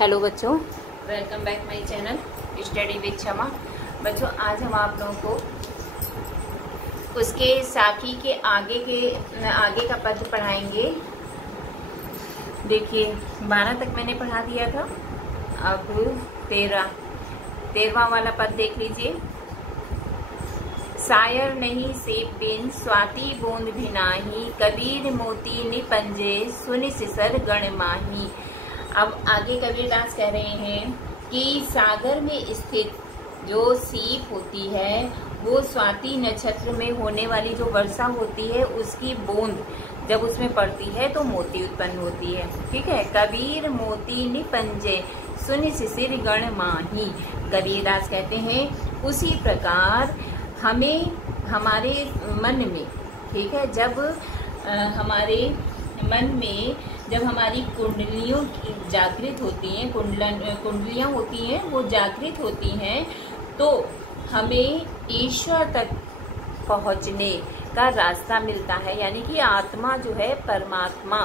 Hello बच्चों, welcome back my channel study with क्षमा। बच्चों, आज हम आप लोगों को उसके साखी के आगे का पद पढ़ाएंगे। देखिए, 12 तक मैंने पढ़ा दिया था, अब 13वां वाला पद देख लीजिए। सायर नहीं सेब बिन स्वाति बूंद भी नाही, कबीर मोती निपंजे सुनि सिसर गण माही। अब आगे कबीरदास कह रहे हैं कि सागर में स्थित जो सीप होती है वो स्वाति नक्षत्र में होने वाली जो वर्षा होती है उसकी बूंद जब उसमें पड़ती है तो मोती उत्पन्न होती है। ठीक है। कबीर मोती निपंजे सुनि सिसिर गण माही। कबीरदास कहते हैं उसी प्रकार हमें हमारे मन में, ठीक है, जब हमारे मन में जब हमारी कुंडलियों की जागृत होती हैं, कुंडलियां होती हैं, वो जागृत होती हैं, तो हमें ईश्वर तक पहुंचने का रास्ता मिलता है। यानी कि आत्मा जो है परमात्मा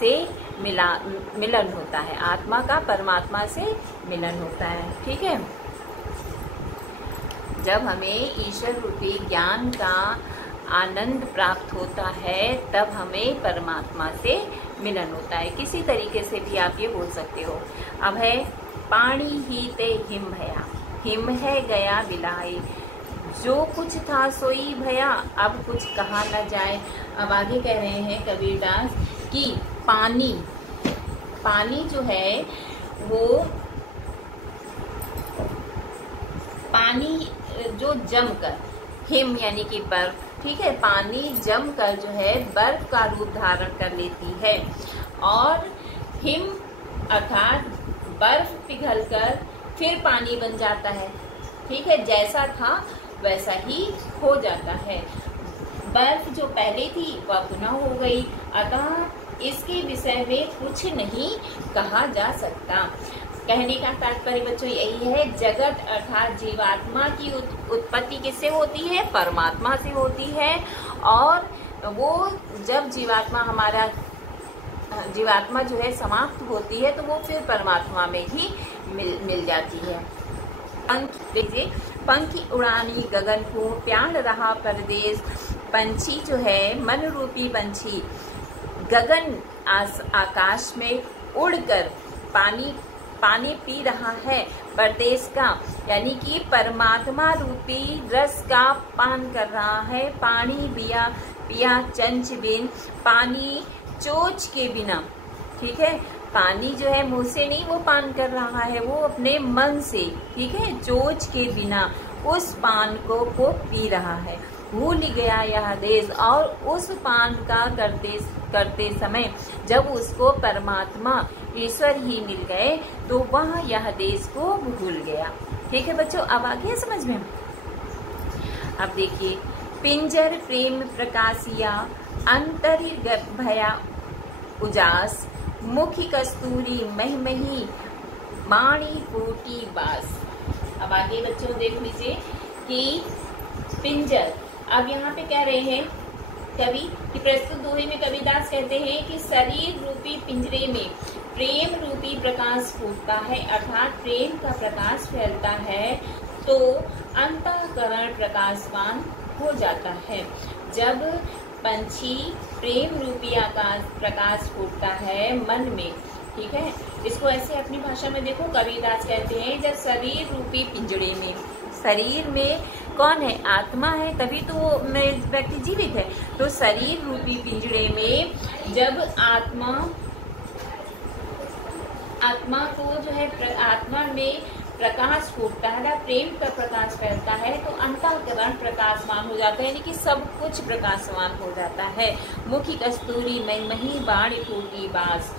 से मिलन होता है, आत्मा का परमात्मा से मिलन होता है। ठीक है। जब हमें ईश्वर रूपी ज्ञान का आनंद प्राप्त होता है तब हमें परमात्मा से मिलन होता है। किसी तरीके से भी आप ये बोल सकते हो। अब है पानी ही ते हिम भया, हिम है गया बिलाई, जो कुछ था सोई भया, अब कुछ कहा न जाए। अब आगे कह रहे हैं कबीरदास कि पानी जो है वो पानी जो जमकर, हिम यानी कि बर्फ, ठीक है, पानी जमकर जो है बर्फ का रूप धारण कर लेती है और हिम अर्थात बर्फ पिघलकर फिर पानी बन जाता है। ठीक है, जैसा था वैसा ही हो जाता है। बर्फ जो पहले थी वह पुनः हो गई, अतः इसके विषय में कुछ नहीं कहा जा सकता। कहने का तात्पर्य बच्चों यही है, जगत अर्थात जीवात्मा की उत्पत्ति किससे होती है? परमात्मा से होती है। और वो जब जीवात्मा जो है समाप्त होती है तो वो फिर परमात्मा में ही मिल जाती है। पंखी उड़ानी गगन को प्यार रहा परदेश, पंछी जो है मन रूपी पंछी गगन आकाश में उड़कर पानी पी रहा है परदेश का, यानी कि परमात्मा रूपी रस का पान कर रहा है। पानी पिया चंच बिन, पानी चोच के बिना। ठीक है, पानी जो है मुंह से नहीं वो पान कर रहा है, वो अपने मन से, ठीक है, चोच के बिना उस पान को पी रहा है। भूल गया यह देश, और उस पान का करते समय जब उसको परमात्मा ईश्वर ही मिल गए तो वह यह देश को भूल गया। ठीक है बच्चों, अब आ गया समझ में। अब देखिए, पिंजर प्रेम प्रकाशिया, अंतर्गत भया उजास, मुखी कस्तूरी मही माणी कोटी बास। अब आगे बच्चों देख लीजिए कि पिंजर, अब यहाँ पे कह रहे हैं कवि कि प्रस्तुत दोहे में कबीरदास कहते हैं कि शरीर रूपी पिंजरे में प्रेम रूपी प्रकाश फूटता है, अर्थात प्रेम का प्रकाश फैलता है तो अंतःकरण प्रकाशवान हो जाता है। जब पंछी प्रेम रूपी प्रकाश फूटता है मन में, ठीक है, इसको ऐसे अपनी भाषा में देखो, कबीरदास कहते हैं जब शरीर रूपी पिंजरे में, शरीर में कौन है? आत्मा है, तभी तो वो व्यक्ति जीवित है। तो शरीर रूपी पिंजरे में जब आत्मा को जो है आत्मा में प्रकाश फूटता है, प्रेम का प्रकाश फैलता है तो अंतःकरण प्रकाशवान हो जाता है, यानी कि सब कुछ प्रकाशवान हो जाता है। मुखी कस्तूरी मही बाणी फूटी बास।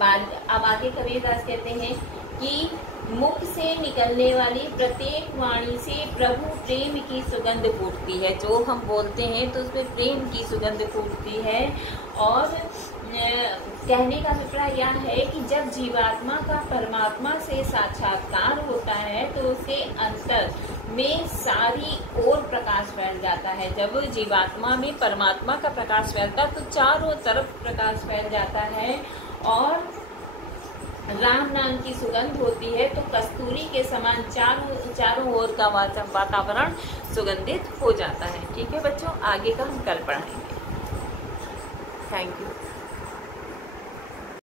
अब आगे कबीरदास कहते हैं कि मुख से निकलने वाली प्रत्येक वाणी से प्रभु प्रेम की सुगंध फूटती है। जो हम बोलते हैं तो उसमें प्रेम की सुगंध फूटती है। और कहने का अभिप्राय यह है कि जब जीवात्मा का परमात्मा से साक्षात्कार होता है तो उसके अंतर में सारी ओर प्रकाश फैल जाता है। जब जीवात्मा में परमात्मा का प्रकाश फैलता है तो चारों तरफ प्रकाश फैल जाता है और राम नाम की सुगंध होती है तो कस्तूरी के समान चारों ओर का वातावरण सुगंधित हो जाता है। ठीक है बच्चों, आगे का हम कल पढ़ाएंगे। Thank you.